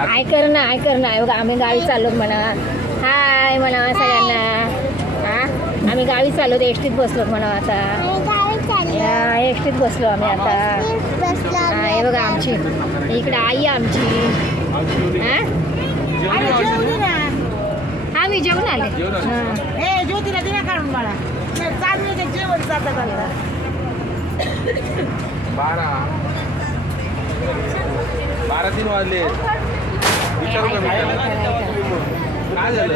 हाय कर ना बघा आम्ही गावी चाललो म्हणा. हाय म्हणा सगळ्यांना. हा आम्ही गावी चाललो एसटीत बसलो म्हणा. आता एसटीत बसलो आम्ही आता. हे बघा आमची इकडे आई आमची. हा मी जेवण आले. ज्योतीला दिना काढून मला जेवण जाता 12-3 वाजले. विचारू का काय झालं?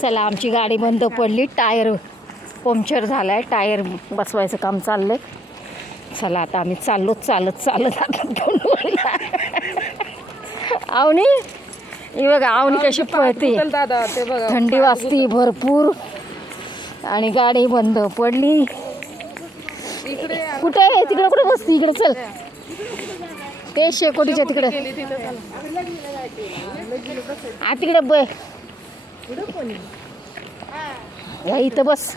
चला आमची गाडी बंद पडली. टायर पंक्चर झालाय. टायर बसवायचं काम चाललंय. चला आता आम्ही चालत आवनी ही बघा आवनी कशी पळते. थंडी वाजती भरपूर आणि गाडी बंद पडली. कुठे आहे तिकडे कुठे बसती. इकडे चल ते शेकोटीच्या तिकडे तिकडे या इथं बस.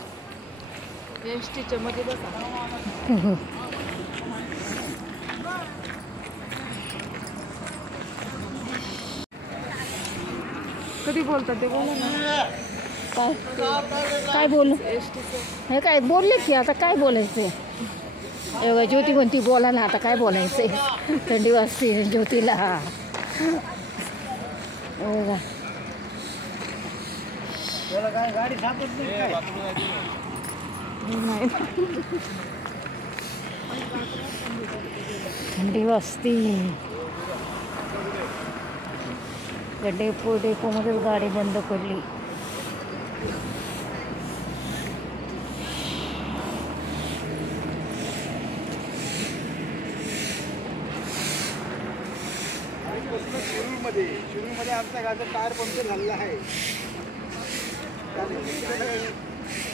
कधी बोलतात ते बोला ना. काय बोलू हे काय बोलले की आता काय बोलायचंय. एवढं ज्योती म्हणती बोला ना आता काय बोलायचंय. थंडी वाजते ज्योतीला. थंडी वाजती. डेपोमध्येच गाडी बंद पडली. शिरूरमध्ये आमच्या गाडीचा टायर पंक्चर झालेला आहे.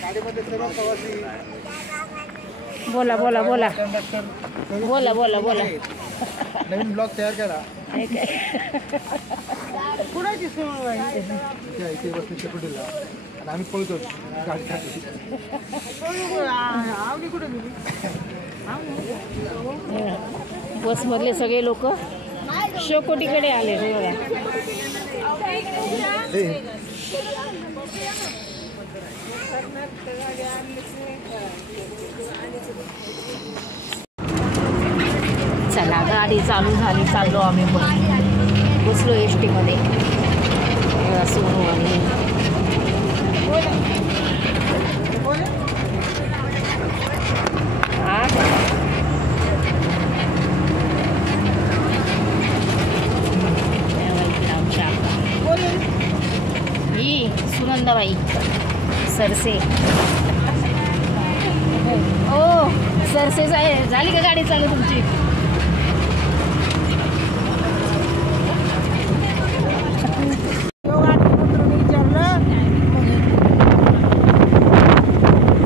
गाडीमध्ये सर्व प्रवासी. बोला नवीन ब्लॉक तयार करा. कुणाची सोय इथे बसले शेकोटीला आणि आम्ही पळतो गाडी. आवडी कुठे गेली. बसमधले सगळे लोक शेकोटीकडे आले. चला गाडी चालू झाली. चाललो आम्ही बसलो एसटी मध्ये. सोनू आणि ही सुनंदाबाई सरसे. ओ सरसे झाली का गाडी चालू तुमची.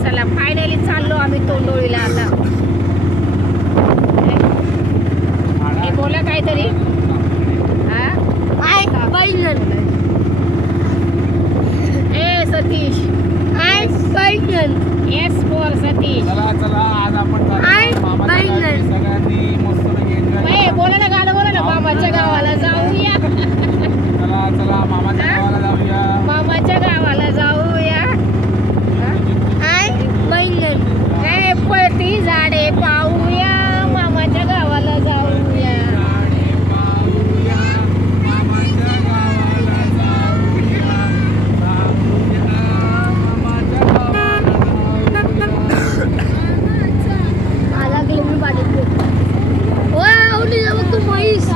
चला फायनली चाललो आम्ही तोंडोळीला आता. तू म्हैस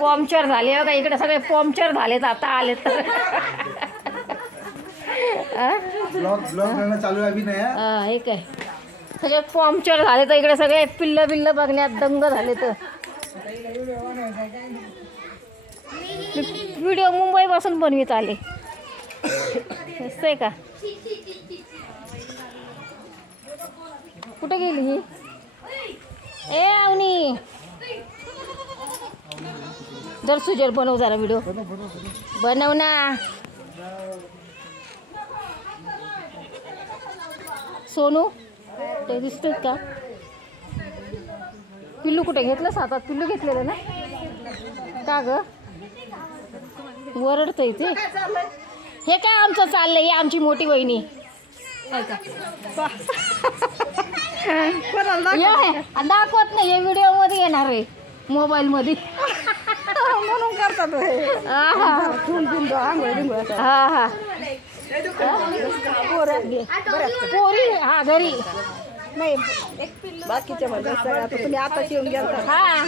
पंक्चर झाले बघा इकडे सगळे पंक्चर झालेत आता आले तर ब्लॉग चालू आहे अभी नाही एक आहे सगळे पंक्चर झाले तर इकडे सगळे पिल्ल बिल्ल बघण्यात दंग झाले तर व्हिडिओ मुंबई पासून बनवित आले आहे का कुठे गेली ही ए अवनी जर सुजर बनव जरा व्हिडिओ बनव ना सोनू ते दिसतोय का पिल्लू कुठे घेतलं हातात पिल्लू घेतलेलं ना का ग वरडतंय ते हे काय आमचं चाललंय ही आमची मोठी वहिनी दाखवत नाही हे व्हिडिओ मध्ये येणार आहे मोबाईल मध्ये म्हणून करतात हा पोरी हा घरी नाही बाकीच्या मध्ये आता तुम्ही आताच येऊन गेला हा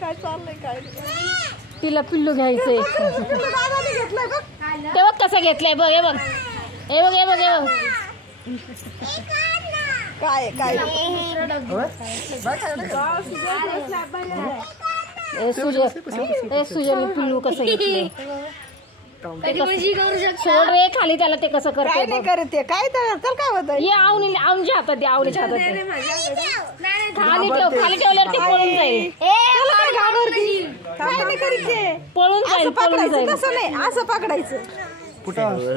काय चाललंय काय तिला पिल्लू घ्यायचंय ते बघ कसं घेतलंय बघ हे बघ हे बघ हे बघ हे बघ काय काय सुजन पिल्लू कसं घेतलंय सोड रे खाली त्याला ते कसं काय नाही करते करते काय तर काय होत ये आवनीच्या हातात दे आवनीच्या हातात दे. खाली ठेवल्यावर ते पळून जाईल काय नाही करीत ते पळून जाईल असं पळून पकडायचं जाईल तसं नाही असं पकडायचं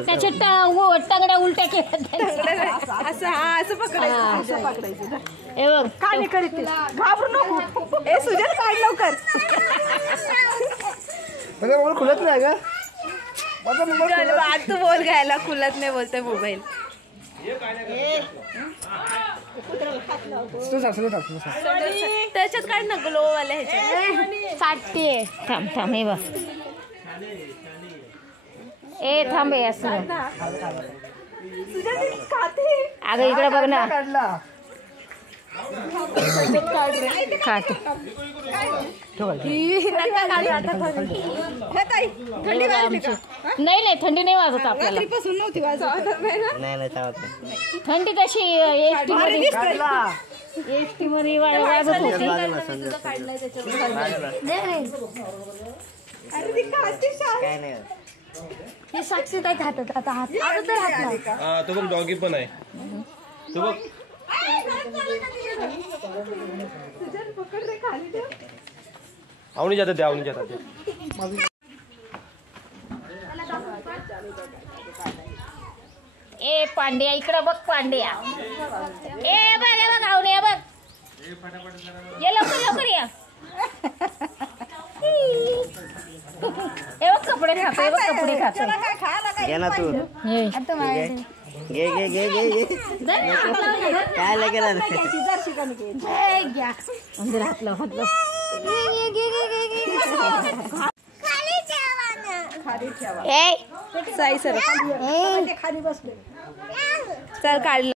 त्याच्या टांगड्या उलट्या केल्या असं हा असं पकडायचं असं पकडायचं हे बघ काय नाही करीत ते घाबरू नको ए सुजन काढ लवकर मला खुलत नाही का तू बोल घ्यायला खुलत नाही बोलतोय मोबाईल त्याच्यात काय ना ग्लो वाले ह्याच्यात चाटते थांब थांब हे बघ ए थांब हे असं अगं इकडे बघ ना खाते नाही थंडी नाही वाजत आपल्याला नव्हती वाजत थंडी तशी एसटी मध्ये वाजत होती हे साक्षीताई खातात आता हात तो बघ डॉगी पण आहे तो बघ आवनी जातात ते आवनी जातात ए पांड्या इकडं बघ पांड्या ए बघ हे बघ आवनी बघ ये लवकर लवकर या हे बघ कपडे खाते बघ कपडे खाते घे ना तू घे घे घे घे घे काय लागेल अंदर हात लाव साई सर खाली बसले चल काढलं